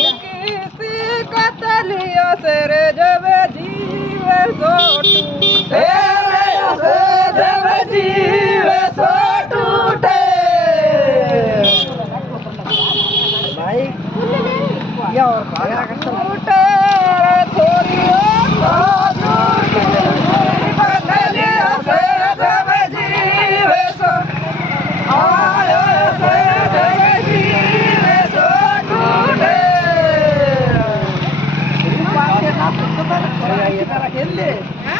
किसी कतलिया से रे जब जीव सो टूटे से जब जीव सो टूटे भाई या और भागा टूटे छोरियों कतलिया से जब जीव सो आयो से जब जीव सो टूटे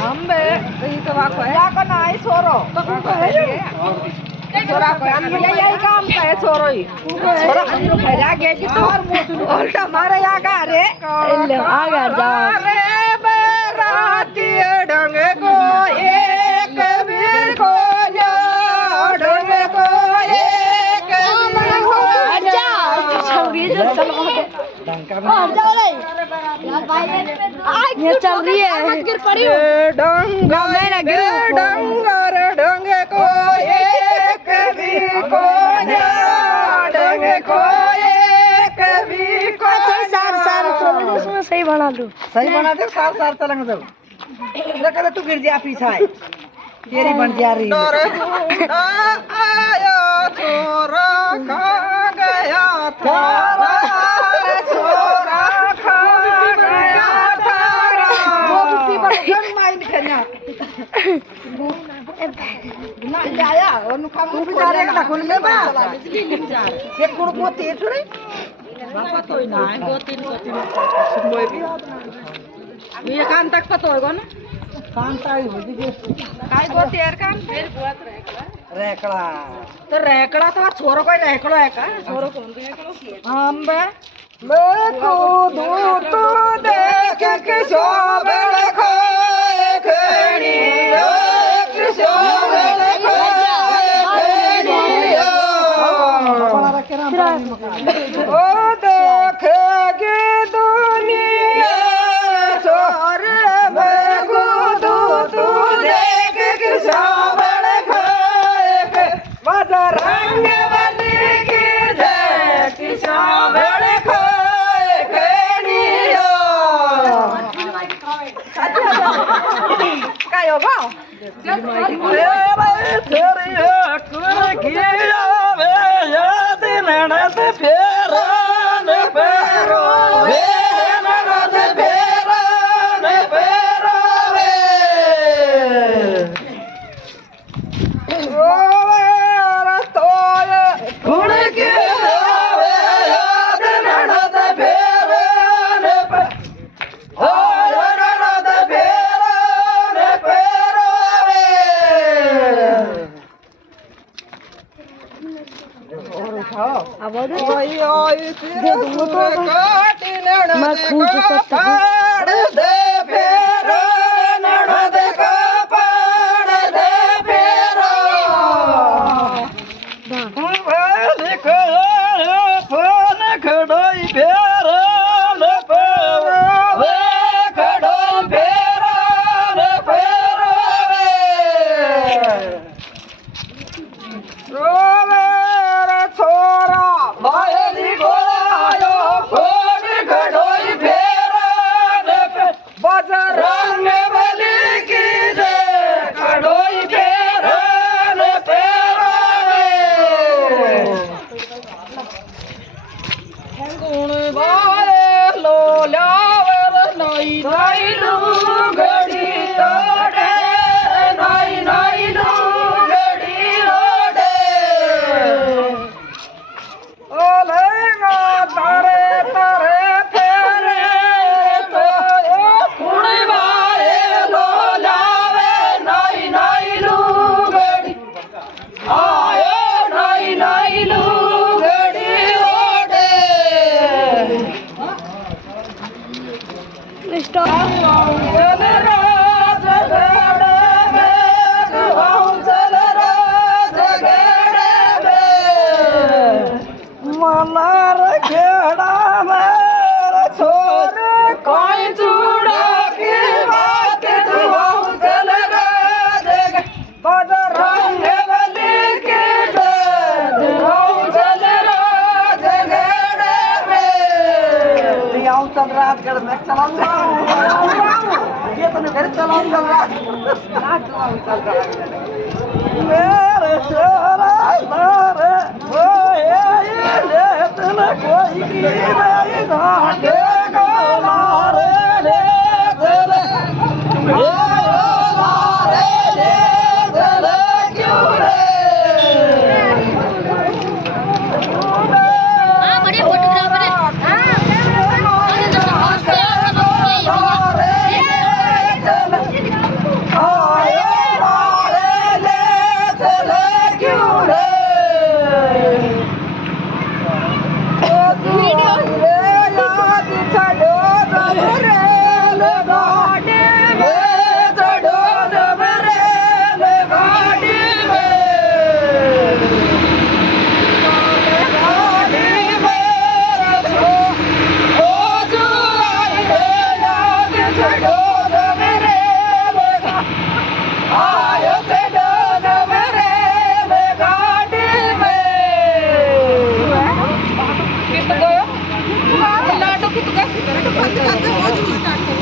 अंबे तो वाको है या का नाई छोरो तो को है छोरा को हम यही काम का है छोरो ही छोरा हम लोग भजा गए कि तो उल्टा मारे या का रे आगे जा रे बराती ढंग को एक वीर को जो ढंग को एक वीर को अच्छा छौरी जो चलो जाओ ले ये चल रही है गिर पड़ी डंगा डंगर डंगे को एक भी को डंगे को एक भी को सार सार चलो इसमें सही बना दो सार सार चलेंगे जब लगा तू गिर जा पीछा है तेरी बन जा रही आया छोरा खा गया थारा छोरा खा गया थारा माइंड करना ना जाया और नु काम भी जा रहे ना खोल ले बा एक गुड़ को तेज रे बापा तो ना है दो तीन मोय भी ये कान तक पतो होगा ना कान ताई हो जी काय गो तेर कान फिर बुआत रेकड़ा तो रेकड़ा तो छोरो कोई रेकड़ो है का छोरो कौन रेकड़ो हम बे मैं को दूर तो देख के सोबड़ खोए खड़ी एक सोबड़ ओ देखेगी दुनिया छोर मैं को तू देख के सोबड़ खोए मजा रंग बनी की देख सोबड़ खोए खड़ियो काय हो गो तेरी कुर किया वे याद ननद फेरन फेरो वे ननद फेरन फेरो वे ओ वे तोय कुर किया वे याद ननद फेरन ओ ननद फेरन फेरो वे अब ओई ओई दे दूंगा तो काटी ननद को पाड़ दे फेरो ननद को पाड़ दे फेरो लिख फोन खड़ोई फेरो न फेरो वे खड़ोई फेरो न फेरो वे छोरा बायली गोलायो फोन खड़ोई फेरो न बजरंग बली की जय खड़ोई फेरो न फेरो गुण बाए लो लावर नई नई लुगड़ी तोड़े नई नई लुगड़ी लोड़े ओलेगा तारे तारे फेरे तो गुण बाए लो लावे नई नई लुगड़ी आयो नई नई लुगड़ी ओढ़े चल राज गड़े में चल राज गड़े में मनार खेड़ा में छोर कोई चूड़ा की बात चल राज बजरंग बली की जय चल राज गड़े चल रात कर मैं चलाऊंगा ये तो घर चलाऊंगा रात चल रहा है मेरे तेरा